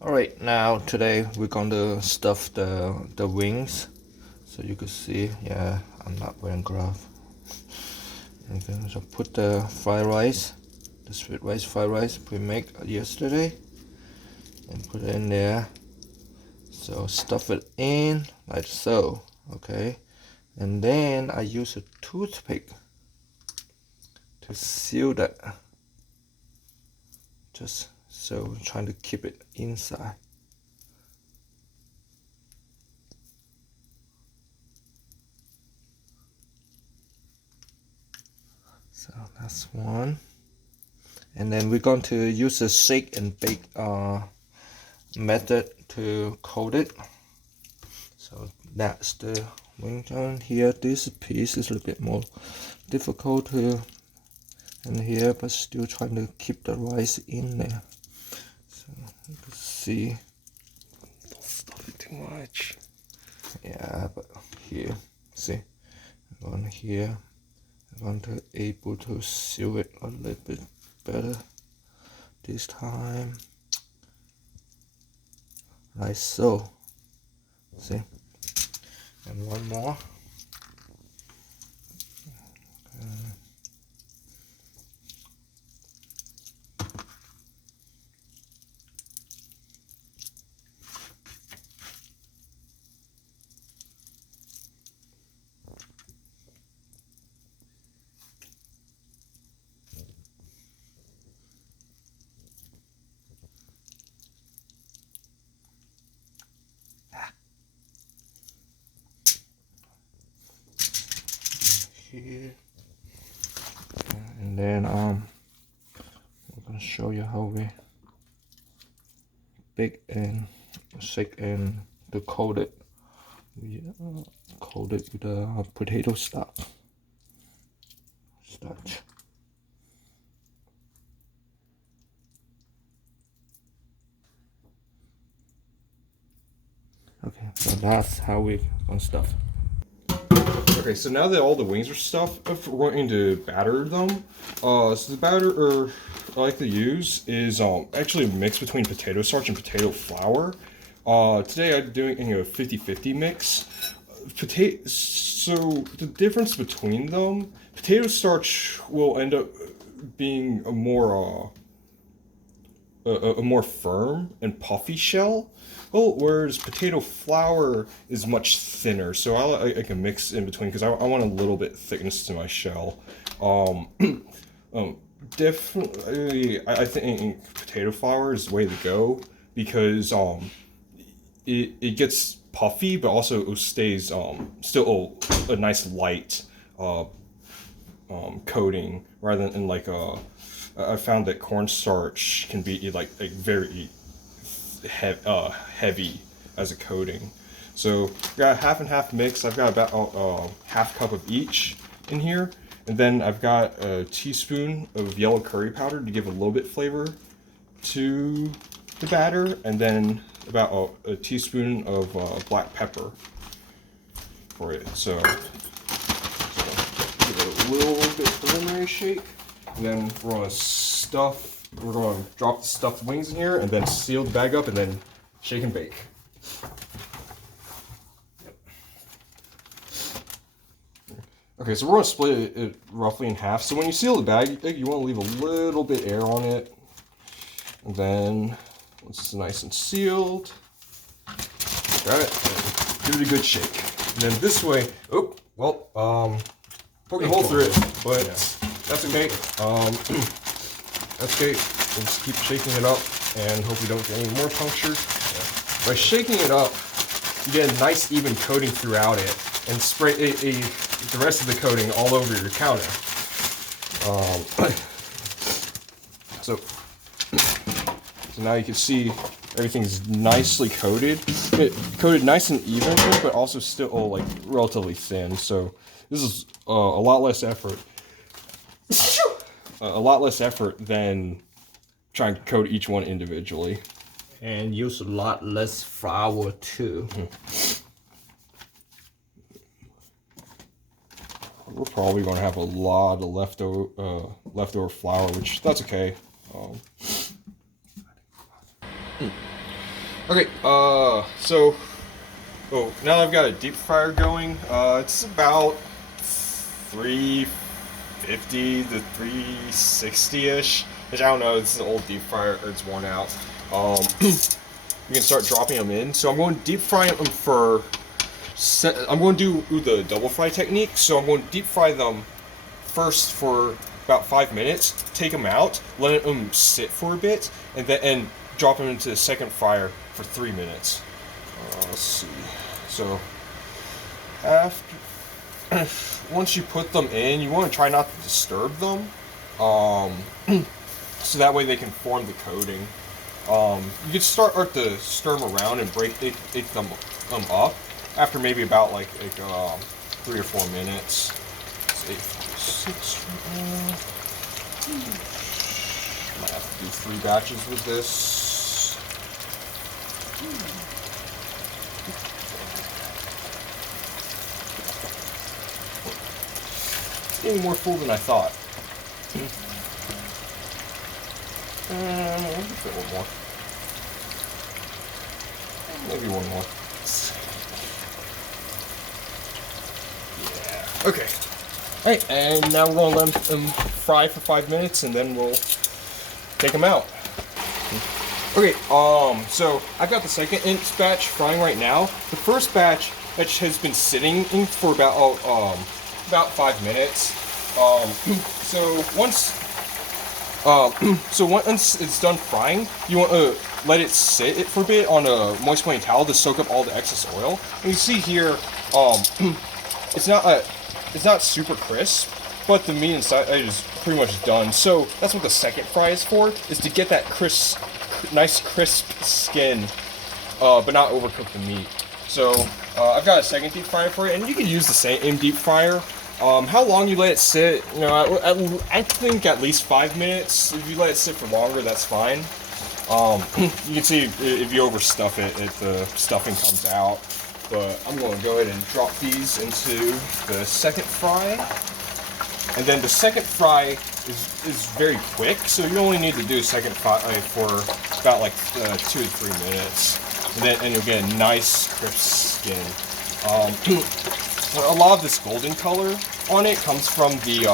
Alright, now today we're going to stuff the wings. So you can see, yeah, I'm not wearing gloves. Okay, so put the fried rice, the sweet rice fried rice we made yesterday, and put it in there. So stuff it in like so, okay? And then I use a toothpick to seal that. Just so trying to keep it inside. So that's one. And then we're going to use a shake and bake method to coat it. So that's the wing down here. This piece is a little bit more difficult to in here, but still trying to keep the rice in there. So you can see, don't stuff it too much. Yeah, but here, see, on here, I'm going to able to seal it a little bit better this time, like so. See, and one more. Here, and then I'm gonna show you how we bake and shake and to coat it. We coat it with a potato starch. Okay, so that's how we gonna stuff. Okay, so now that all the wings are stuffed, we're going to batter them. So the batter I like to use is actually a mix between potato starch and potato flour. Today I'm doing a 50-50 mix. So the difference between them, potato starch will end up being a more firm and puffy shell. Well, whereas potato flour is much thinner, so I can mix in between because I want a little bit thickness to my shell. Um, Definitely, I think potato flour is the way to go because it gets puffy, but also it stays still a nice light uh, coating rather than like I found that cornstarch can be like very heavy as a coating. So got a half and half mix. I've got about half cup of each in here, and then I've got a teaspoon of yellow curry powder to give a little bit flavor to the batter, and then about a teaspoon of black pepper for it. So give it a little bit preliminary shake, and then we're gonna drop the stuffed wings in here, and then seal the bag up, and then shake and bake. Okay, so we're gonna split it roughly in half. So when you seal the bag, you want to leave a little bit air on it, and then once it's nice and sealed, got it. Give it a good shake, and then this way. Oh, well, poke a hole through it, but that's okay. That's okay. We'll just keep shaking it up and hope we don't get any more punctures. By shaking it up, you get a nice even coating throughout it, and spray the rest of the coating all over your counter. So now you can see everything's nicely coated. It coated nice and evenly, but also still like relatively thin. So this is a lot less effort. A lot less effort than trying to coat each one individually. And use a lot less flour too. We're probably going to have a lot of leftover flour, which that's okay. Okay, so, now I've got a deep fryer going. It's about 350 to 360-ish. Which I don't know, it's an old deep fryer, or it's worn out. You can start dropping them in. So I'm going to deep fry them for, I'm going to do the double fry technique. So I'm going to deep fry them first for about 5 minutes, take them out, let them sit for a bit, and drop them into the second fryer for 3 minutes. Let's see. So after once you put them in, you want to try not to disturb them, so that way they can form the coating. You can start to stir them around and break them up after maybe about like 3 or 4 minutes. It's 8:46 right now. Might have to do 3 batches with this. It's getting more full than I thought. Maybe fit one more. Maybe one more. Yeah. Okay. Alright, and now we're going to let them fry for 5 minutes, and then we'll take them out. Okay, so I've got the second inch batch frying right now. The first batch has been sitting for about 5 minutes. So once it's done frying, you want to let it sit for a bit on a moist clean towel to soak up all the excess oil. And you see here, it's not super crisp, but the meat inside is pretty much done. So that's what the second fry is for, is to get that nice crisp skin, but not overcook the meat. So I've got a second deep fryer for it, and you can use the same deep fryer. How long you let it sit, you know, I think at least 5 minutes. If you let it sit for longer, that's fine. You can see if you overstuff it, the stuffing comes out. But I'm going to go ahead and drop these into the second fry. And then the second fry is very quick, so you only need to do a second fry for about like 2 to 3 minutes. And you'll get a nice crisp skin. A lot of this golden color on it comes from the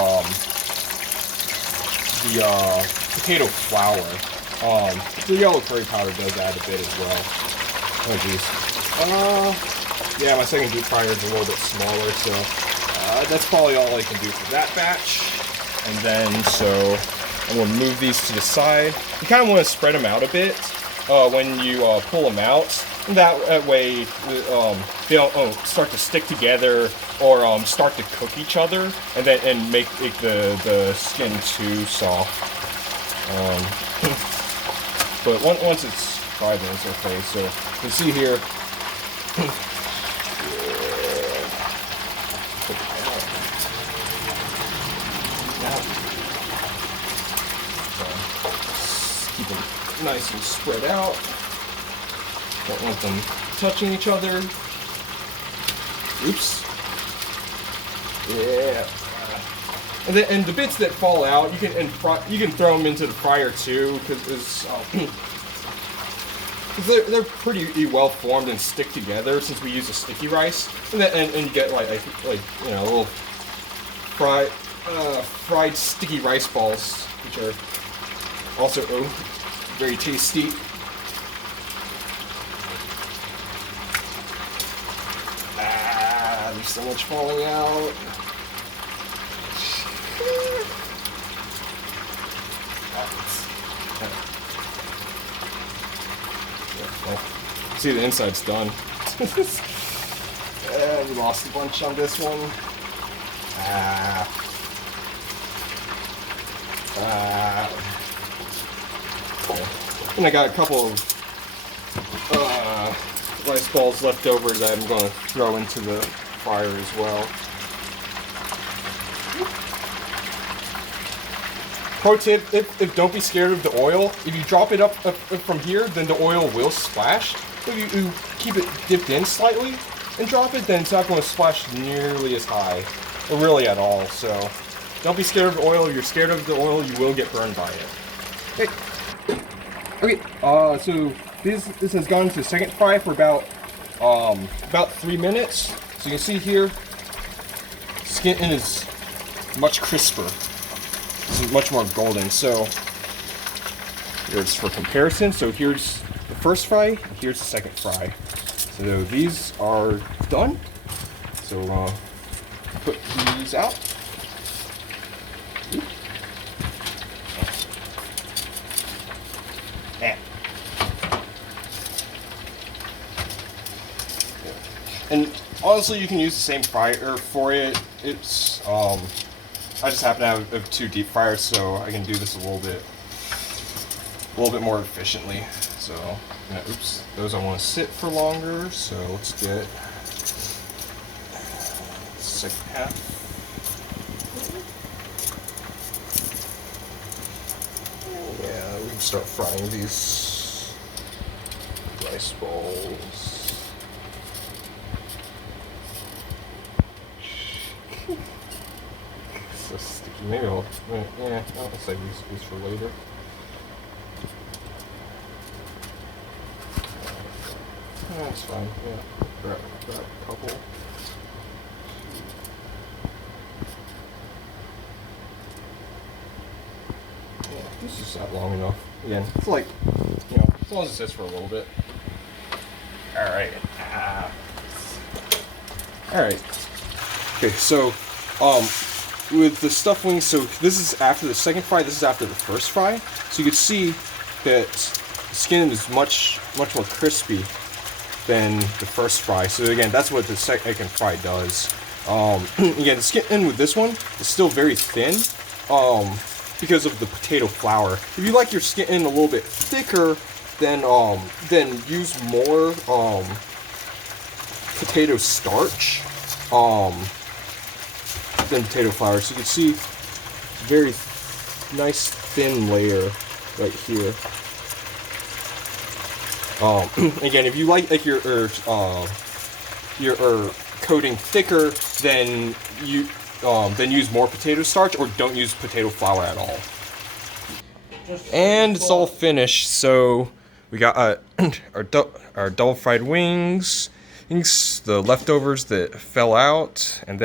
potato flour. The yellow curry powder does add a bit as well. Oh geez. Yeah, my second deep fryer is a little bit smaller, so that's probably all I can do for that batch. And then, so I'm going to move these to the side. You kind of want to spread them out a bit when you pull them out. And that way they don't start to stick together or start to cook each other and make the skin too soft. But once it's fried, then it's okay. So you can see here. Keep them nice and spread out. Don't want them touching each other. Oops. Yeah. And the bits that fall out, you can throw them into the fryer too, because they're pretty well formed and stick together since we use a sticky rice, and you get like you know, little fried sticky rice balls, which are also very tasty. There's so much falling out. See, the inside's done. We lost a bunch on this one. Okay. And I got a couple of rice balls left over that I'm going to throw into the fryer as well. Pro tip, if don't be scared of the oil. If you drop it up from here, then the oil will splash. If you keep it dipped in slightly and drop it, then it's not going to splash nearly as high, or really at all. So don't be scared of the oil. If you're scared of the oil, you will get burned by it. Okay. So this has gone to second fry for about 3 minutes. So you can see here, skin is much crisper. This is much more golden. So here's for comparison. So here's the first fry, here's the second fry. So these are done. So put these out. And honestly, you can use the same fryer for it. It's I just happen to have 2 deep fryers, so I can do this a little bit more efficiently. So, oops, those I want to sit for longer. So let's get the second half. Yeah, we can start frying these rice balls. So sticky. Maybe I'll save these for later. That's fine. Yeah, grab a couple. Yeah, this is not long enough. Again, it's like, as long as it sits for a little bit. All right. All right. Okay, so with the stuffed wings, so this is after the second fry, this is after the first fry. So you can see that the skin is much more crispy than the first fry. So again, that's what the second fry does. Again, the skin with this one is still very thin because of the potato flour. If you like your skin a little bit thicker, then use more potato starch than potato flour. So you can see very nice thin layer right here. Again, if you like your coating thicker, then use more potato starch, or don't use potato flour at all. And it's all finished. So we got our double fried wings, the leftovers that fell out, and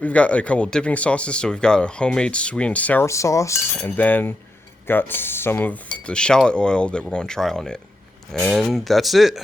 we've got a couple of dipping sauces. So we've got a homemade sweet and sour sauce, and then got some of the shallot oil that we're going to try on it. And that's it.